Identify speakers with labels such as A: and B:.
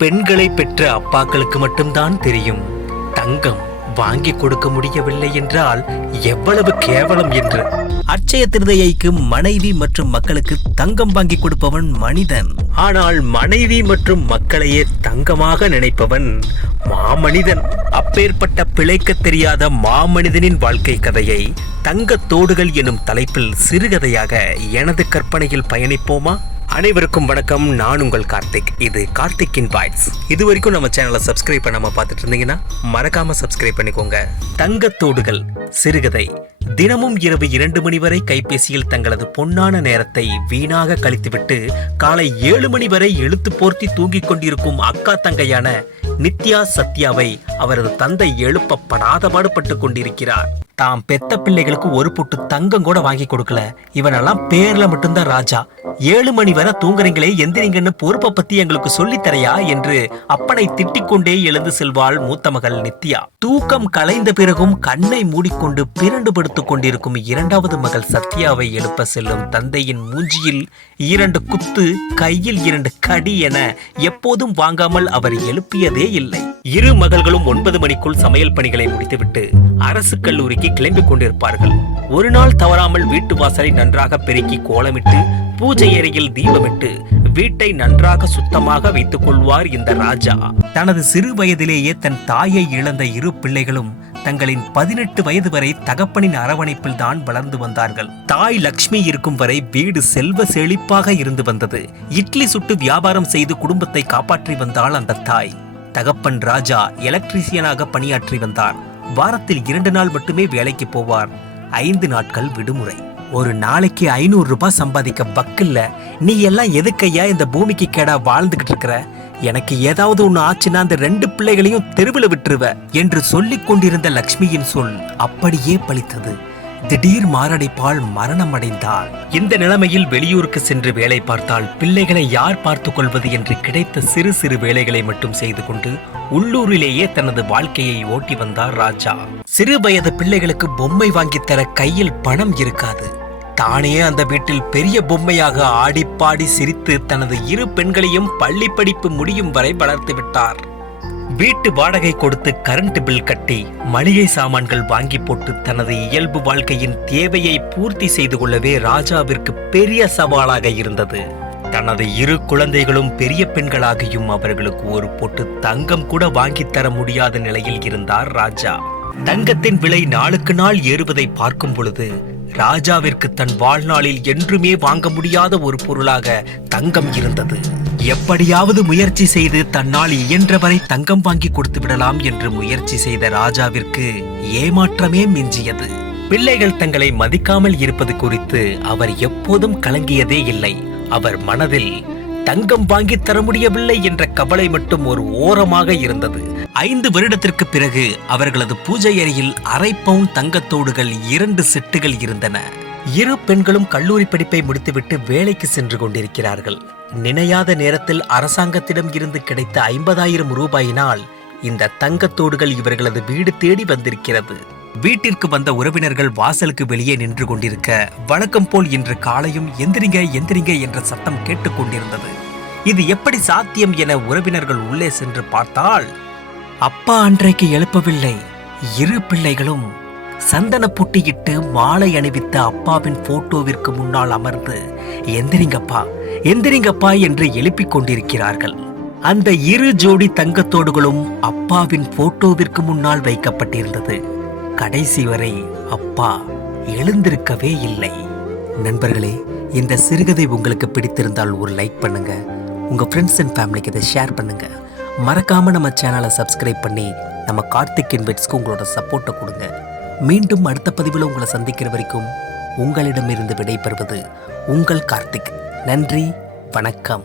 A: பெண்களை பெற்ற அப்பாக்களுக்கு மட்டும்தான் தெரியும். தங்கம் வாங்கி கொடுக்க முடியவில்லை என்றால் எவ்வளவு கேவலம் என்று. அட்சய திருதையைக்கு மனைவி மற்றும் மக்களுக்கு தங்கம் வாங்கி கொடுப்பவன் மனிதன். ஆனால் மனைவி மற்றும் மக்களையே தங்கமாக நினைப்பவன் மாமனிதன். அப்பேற்பட்ட பிழைக்க தெரியாத மாமனிதனின் வாழ்க்கை கதையை தங்கத் தோடுகள் எனும் தலைப்பில் சிறுகதையாக எனது கற்பனையில் பயணிப்போமா? அனைவருக்கும் வணக்கம். நான் உங்கள் கார்த்திக். இது கார்த்திக்கின் பாய்ஸ் இது வரைக்கும் நம்ம சேனலை சப்ஸ்கிரைப் பண்ணாம பார்த்துட்டு இருந்தீங்கன்னா மறக்காம சப்ஸ்கிரைப் பண்ணிக்கோங்க. தங்கத்தோடுகள் சிறுகதை. தினமும் இரவு இரண்டு மணி வரை கைபேசியில் தங்களது பொன்னான நேரத்தை வீணாக கழித்துவிட்டு காலை ஏழு மணி வரை எழுத்து போர்த்தி தூங்கிக் கொண்டிருக்கும் அக்கா தங்கையான நித்யா சத்யாவை அவரது தந்தை எழுப்ப படாத பாடுபட்டு கொண்டிருக்கிறார். தாம் பெத்த பிள்ளைகளுக்கு ஒரு பொட்டு தங்கம் கூட வாங்கி கொடுக்கல. இவனெல்லாம் பேர்ல மட்டும்தான் ராஜா. ஏழு மணி வரை தூங்குறீங்களே எந்திரிங்கன்னு பொறுப்பை பத்தி எங்களுக்கு சொல்லித் தரையா என்று அப்பனை திட்டிக் கொண்டே எழுந்து செல்வாள் மூத்த மகள் நித்யா. தூக்கம் கலைந்த பிறகும் கண்ணை மூடிக்கொண்டு பிரண்டு படுத்துக் கொண்டிருக்கும் இரண்டாவது மகள் சத்யாவை எழுப்ப செல்லும் தந்தையின் மூஞ்சியில் இரண்டு குத்து கையில் இரண்டு கடி என எப்போதும் வாங்காமல் அவர் எழுப்பியதே இல்லை. இரு மகள்களும் ஒன்பது மணிக்குள் சமையல் பணிகளை முடித்துவிட்டு அரசு கல்லூரிக்கு கிளம்பிக் கொண்டிருப்பார்கள். ஒரு நாள் தவறாமல் வீட்டு வாசலை நன்றாக பெருக்கி கோலமிட்டு பூஜை அறையில் தீபமிட்டு வீட்டை நன்றாக சுத்தமாக வைத்துக் கொள்வார் இந்த ராஜா. தனது சிறு வயதிலேயே தன் தாயை இழந்த இரு பிள்ளைகளும் தங்களின் பதினெட்டு வயது வரை தகப்பனின் அரவணைப்பில் தான் வளர்ந்து வந்தார்கள். தாய் லக்ஷ்மி இருக்கும் வரை வீடு செல்வ செழிப்பாக இருந்து வந்தது. இட்லி சுட்டு வியாபாரம் செய்து குடும்பத்தை காப்பாற்றி வந்தாள் அந்த தாய். தகப்பன் ராஜா எலக்ட்ரீசியனாக பணியாற்றி வந்தார். வாரத்தில் இரண்டு நாள் மட்டுமே வேலைக்கு போவார். ஐந்து நாட்கள் விடுமுறை. ஒரு நாளைக்கு ஐநூறு ரூபாய் சம்பாதிக்க பக்கில்ல நீ எல்லாம் எதுக்கையா இந்த பூமிக்கு கேடா வாழ்ந்துகிட்டு இருக்கிற? எனக்கு ஏதாவது ஒண்ணு ஆச்சுன்னா அந்த ரெண்டு பிள்ளைகளையும் தெருவில் விட்டுருவ என்று சொல்லிக் கொண்டிருந்த லக்ஷ்மியின் சொல் அப்படியே பழித்தது. திடீர் மாரடைப்பால் மரணம் அடைந்தாள் இந்த நிலைமையில் வெளியூருக்கு சென்று வேலை பார்த்தால் பிள்ளைகளை யார் பார்த்து கொள்வது என்று கிடைத்த சிறு சிறு வேலைகளை மட்டும் செய்து கொண்டு உள்ளூரிலேயே தனது வாழ்க்கையை ஓட்டி வந்தார் ராஜா. சிறு வயது பிள்ளைகளுக்கு பொம்மை வாங்கித் தர கையில் பணம் இருக்காது. தானே அந்த வீட்டில் பெரிய பொம்மையாக ஆடிப்பாடி சிரித்து தனது இரு பெண்களையும் பள்ளி படிப்பு முடியும் வரை வளர்த்து விட்டார். வீட்டு வாடகை கொடுத்து கரண்ட் பில் கட்டி மளிகை சாமான்கள் வாங்கி போட்டு தனது இயல்பு வாழ்க்கையின் தேவையை பூர்த்தி செய்து கொள்ளவே ராஜாவிற்கு பெரிய சவாலாக இருந்தது. தனது இரு குழந்தைகளும் பெரிய பெண்களாகியும் அவர்களுக்கு ஒரு போட்டு தங்கம் கூட வாங்கித் தர முடியாத நிலையில் இருந்தார் ராஜா. தங்கத்தின் விலை நாளுக்கு நாள் ஏறுவதை பார்க்கும் பொழுது ராஜாவிற்கு தன் வாழ்நாளில் என்றுமே வாங்க முடியாத ஒரு பொருளாக தங்கம் இருந்தது. எப்படியாவது முயற்சி செய்து தன்னால் இயன்றவரை தங்கம் வாங்கி கொடுத்து விடலாம் என்று முயற்சி செய்த ராஜாவிற்கு ஏமாற்றமே மிஞ்சியது. பிள்ளைகள் தங்களை மதிக்காமல் இருப்பது குறித்து அவர் எப்போதும் கலங்கியதே இல்லை. அவர் மனதில் தங்கம் வாங்கி தர முடியவில்லை என்ற கவலை மட்டும் ஒரு ஓரமாக இருந்தது. ஐந்து வருடத்திற்கு பிறகு அவர்களது பூஜை அறையில் அரை பவுன் தங்கத்தோடுகள் இரண்டு செட்டுகள் இருந்தன. இரு பெண்களும் கல்லூரி படிப்பை முடித்துவிட்டு வேலைக்கு சென்று கொண்டிருக்கிறார்கள். நினையாத நேரத்தில் அரசாங்கத்திடம் இருந்து கிடைத்த ஐம்பதாயிரம் ரூபாயினால் இந்த தங்கத்தோடுகள் இவர்களது வீடு தேடி வந்திருக்கிறது. வீட்டிற்கு வந்த உறவினர்கள் வாசலுக்கு வெளியே நின்று கொண்டிருக்க வழக்கம் போல் இன்று காலையும் எந்திரிங்க எந்திரிங்க என்ற சத்தம் கேட்டுக்கொண்டிருந்தது இது எப்படி சாத்தியம் என உறவினர்கள் உள்ளே சென்று பார்த்தால் அப்பா அன்றைக்கு எழுப்பவில்லை. இரு பிள்ளைகளும் சந்தன பொட்டியிட்டு மாலை அணிவித்த அப்பாவின் போட்டோவிற்கு முன்னால் அமர்ந்து எந்திரிங்கப்பா எந்திரிங்கப்பா என்று எழுப்பிக் கொண்டிருக்கிறார்கள். அந்த இரு ஜோடி தங்கத்தோடுகளும் அப்பாவின் போட்டோவிற்கு முன்னால் வைக்கப்பட்டிருந்தது. கடைசி வரை அப்பா எழுந்திருக்கவே இல்லை. நண்பர்களே இந்த சிறுகதை உங்களுக்கு பிடித்திருந்தால் ஒரு லைக் பண்ணுங்க. உங்க ஃப்ரெண்ட்ஸ் அண்ட் ஃபேமிலிக்கு இதை ஷேர் பண்ணுங்க. மறக்காம நம்ம சேனலை சப்ஸ்கிரைப் பண்ணி நம்ம கார்த்திக் இன்வெட்ஸ்க்கு உங்களோட சப்போர்ட்டை கொடுங்க. மீண்டும் அடுத்த பதிவில் உங்களை சந்திக்கிற வரைக்கும் உங்களிடமிருந்து விடைபெறுவது உங்கள் கார்த்திக். நன்றி வணக்கம்.